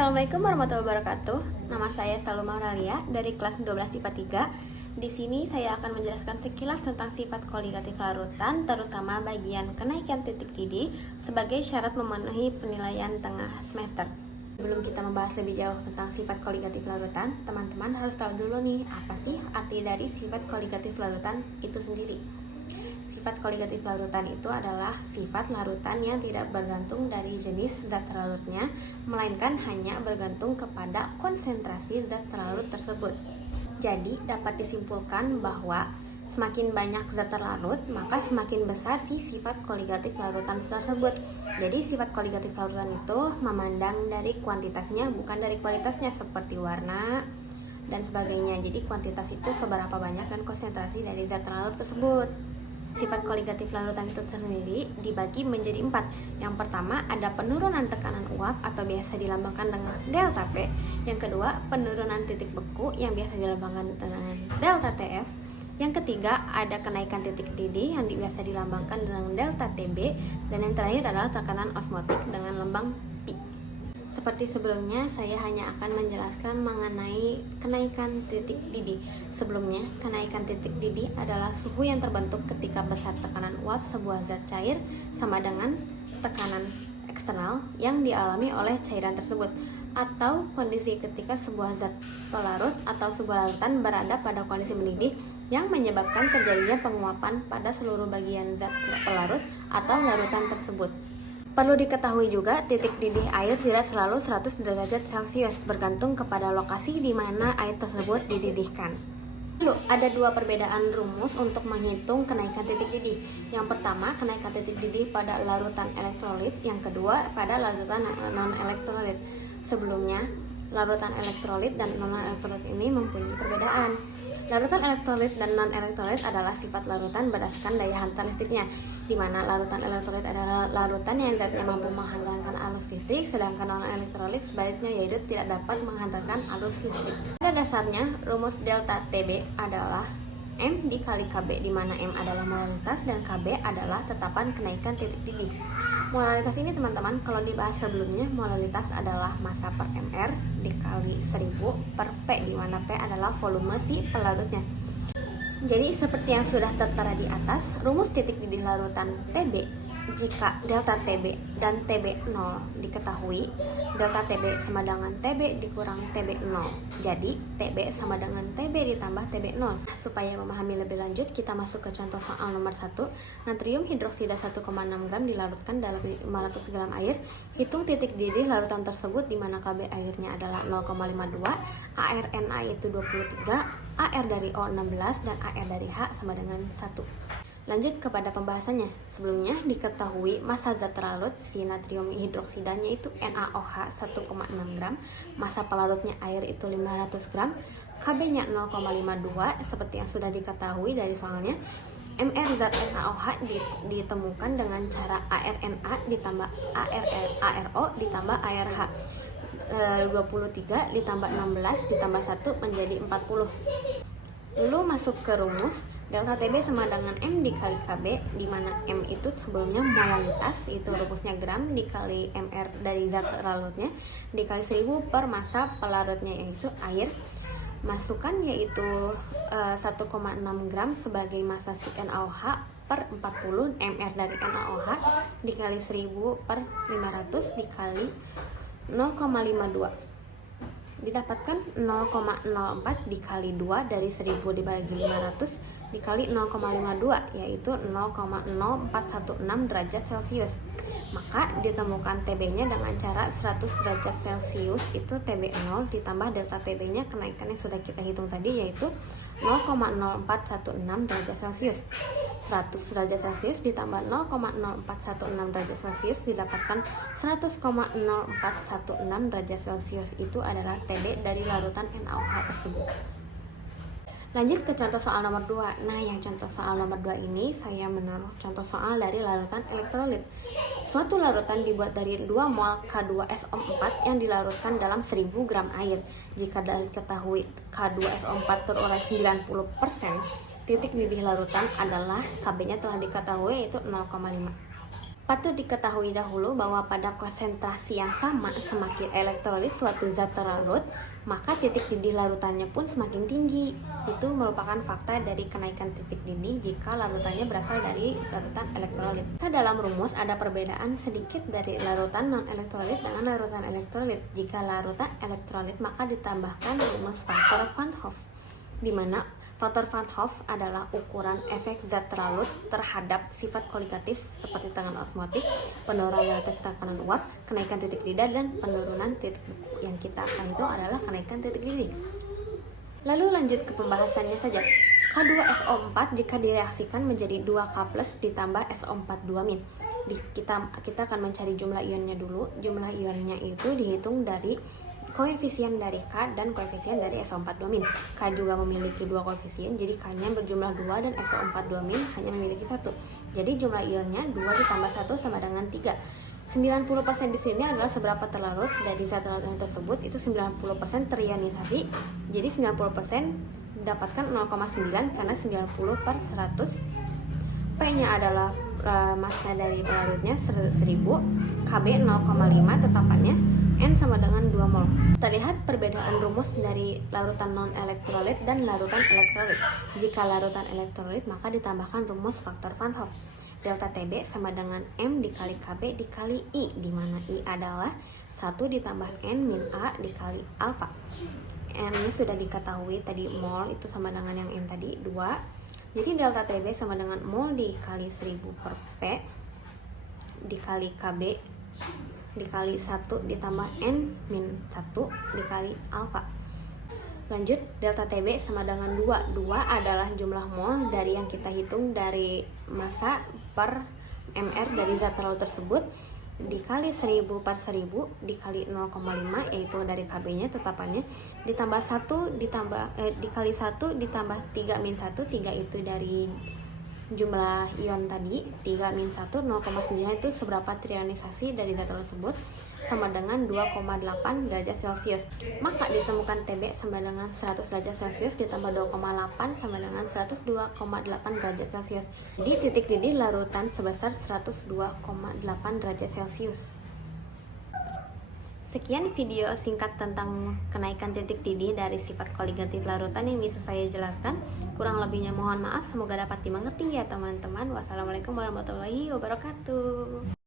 Assalamualaikum warahmatullahi wabarakatuh. Nama saya Saluma Aurelia dari kelas 12 IPA 3. Di sini saya akan menjelaskan sekilas tentang sifat koligatif larutan, terutama bagian kenaikan titik didih sebagai syarat memenuhi penilaian tengah semester. Sebelum kita membahas lebih jauh tentang sifat koligatif larutan, teman-teman harus tahu dulu nih, apa sih arti dari sifat koligatif larutan itu sendiri. Sifat koligatif larutan itu adalah sifat larutan yang tidak bergantung dari jenis zat terlarutnya, melainkan hanya bergantung kepada konsentrasi zat terlarut tersebut. Jadi, dapat disimpulkan bahwa semakin banyak zat terlarut, maka semakin besar sifat koligatif larutan tersebut. Jadi, sifat koligatif larutan itu memandang dari kuantitasnya, bukan dari kualitasnya, seperti warna dan sebagainya. Jadi, kuantitas itu seberapa banyak dan konsentrasi dari zat terlarut tersebut. Sifat koligatif larutan itu sendiri dibagi menjadi 4. Yang pertama ada penurunan tekanan uap atau biasa dilambangkan dengan delta P. Yang kedua penurunan titik beku yang biasa dilambangkan dengan delta TF. Yang ketiga ada kenaikan titik didih yang biasa dilambangkan dengan delta TB. Dan yang terakhir adalah tekanan osmotik dengan lambang Pi. Seperti sebelumnya, saya hanya akan menjelaskan mengenai kenaikan titik didih. Sebelumnya, kenaikan titik didih adalah suhu yang terbentuk ketika besar tekanan uap sebuah zat cair sama dengan tekanan eksternal yang dialami oleh cairan tersebut, atau kondisi ketika sebuah zat pelarut atau sebuah larutan berada pada kondisi mendidih yang menyebabkan terjadinya penguapan pada seluruh bagian zat pelarut atau larutan tersebut. Perlu diketahui juga, titik didih air tidak selalu 100 derajat Celcius, bergantung kepada lokasi di mana air tersebut dididihkan. Lalu, ada dua perbedaan rumus untuk menghitung kenaikan titik didih. Yang pertama, kenaikan titik didih pada larutan elektrolit, yang kedua pada larutan non-elektrolit. Sebelumnya, larutan elektrolit dan non-elektrolit ini mempunyai perbedaan. Larutan elektrolit dan non-elektrolit adalah sifat larutan berdasarkan daya hantar listriknya, di mana larutan elektrolit adalah larutan yang zatnya mampu menghantarkan arus listrik, sedangkan non-elektrolit sebaliknya, yaitu tidak dapat menghantarkan arus listrik. Pada dasarnya, rumus delta TB adalah M dikali KB, di mana M adalah molaritas dan KB adalah tetapan kenaikan titik didih. Molaritas ini teman-teman, kalau dibahas sebelumnya, molaritas adalah massa per mR dikali 1000 per P, di mana P adalah volume si pelarutnya. Jadi seperti yang sudah tertera di atas, rumus titik didih larutan TB, jika delta TB dan TB 0 diketahui, delta TB sama dengan TB dikurang TB 0. Jadi TB sama dengan TB ditambah TB 0. Supaya memahami lebih lanjut, kita masuk ke contoh soal nomor 1. Natrium hidroksida 1,6 gram dilarutkan dalam 500 gram air. Hitung titik didih larutan tersebut, di mana KB airnya adalah 0,52, ARNA itu 23, AR dari O 16, dan AR dari H sama dengan 1. Lanjut kepada pembahasannya. Sebelumnya diketahui massa zat terlarut si natrium hidroksidanya itu NaOH 1,6 gram, massa pelarutnya air itu 500 gram, KB-nya 0,52 seperti yang sudah diketahui dari soalnya. MR zat NaOH ditemukan dengan cara ARNA ditambah ARO ditambah ARH. 23 ditambah 16 ditambah 1 menjadi 40. Lalu masuk ke rumus. Delta TB sama dengan M dikali KB, di mana M itu sebelumnya molaritas, itu rumusnya gram dikali MR dari zat terlarutnya dikali 1000 per massa pelarutnya, yaitu air. Masukkan yaitu 1,6 gram sebagai massa si NaOH per 40 MR dari NaOH dikali 1000 per 500 dikali 0,52. Didapatkan 0,04 dikali 2 dari 1000 dibagi 500 dikali 0,52, yaitu 0,0416 derajat Celcius. Maka ditemukan TB-nya dengan cara 100 derajat Celcius itu TB 0 ditambah delta TB-nya kenaikan yang sudah kita hitung tadi, yaitu 0,0416 derajat Celcius. 100 derajat Celcius ditambah 0,0416 derajat Celcius didapatkan 100,0416 derajat Celcius, itu adalah TB dari larutan NaOH tersebut. Lanjut ke contoh soal nomor 2. Nah, yang contoh soal nomor 2 ini saya menaruh contoh soal dari larutan elektrolit. Suatu larutan dibuat dari 2 mol K2SO4 yang dilarutkan dalam 1000 gram air. Jika diketahui K2SO4 terurai 90%, titik didih larutan adalah KB-nya telah diketahui yaitu 0,5. Patut diketahui dahulu bahwa pada konsentrasi yang sama, semakin elektrolit suatu zat terlarut, maka titik didih larutannya pun semakin tinggi. Itu merupakan fakta dari kenaikan titik didih jika larutannya berasal dari larutan elektrolit. Dalam rumus ada perbedaan sedikit dari larutan non-elektrolit dengan larutan elektrolit. Jika larutan elektrolit maka ditambahkan rumus faktor Van Hoff, di mana faktor Van Hoff adalah ukuran efek zat terlarut terhadap sifat koligatif seperti tekanan osmotik, penurunan relatif tekanan uap, kenaikan titik didih, dan penurunan titik yang kita akan itu adalah kenaikan titik didih. Lalu lanjut ke pembahasannya saja. K2SO4 jika direaksikan menjadi 2K+ ditambah SO4 2-. Kita akan mencari jumlah ionnya dulu. Jumlah ionnya itu dihitung dari koefisien dari K dan koefisien dari SO4 2-. K juga memiliki dua koefisien, jadi K-nya berjumlah 2 dan SO4 2- hanya memiliki 1. Jadi jumlah ionnya 2 ditambah 1 sama dengan 3. 90% di sini adalah seberapa terlarut dari zat terlarut tersebut, itu 90% terionisasi. Jadi 90% dapatkan 0,9 karena 90 per 100. P-nya adalah massa dari pelarutnya 1000, Kb 0,5 tetapannya, N sama dengan 2 mol. Terlihat perbedaan rumus dari larutan non-elektrolit dan larutan elektrolit. Jika larutan elektrolit maka ditambahkan rumus faktor Van Hoff. Delta Tb sama dengan M dikali Kb dikali I, di mana I adalah 1 ditambah N min A dikali alfa. M-nya sudah diketahui tadi, mol itu sama dengan yang N tadi, 2. Jadi delta Tb sama dengan mol dikali 1000 per P dikali Kb dikali 1 ditambah N min 1 dikali alfa. Lanjut, delta Tb sama dengan 2. 2 adalah jumlah mol dari yang kita hitung dari massa per mR dari zat terlarut tersebut, dikali 1000 per 1000 dikali 0,5 yaitu dari Kb-nya tetapannya, ditambah 1 dikali 1 ditambah 3 min 1, 3 itu dari jumlah ion tadi, 3 min 1, 0,9 itu seberapa trionisasi dari zat tersebut, sama dengan 2,8 derajat Celcius. Maka ditemukan Tb sama dengan 100 derajat Celcius ditambah 2,8 sama dengan 102,8 derajat Celcius. Jadi titik didih larutan sebesar 102,8 derajat Celcius. Sekian video singkat tentang kenaikan titik didih dari sifat koligatif larutan yang bisa saya jelaskan. Kurang lebihnya mohon maaf, semoga dapat dimengerti ya teman-teman. Wassalamualaikum warahmatullahi wabarakatuh.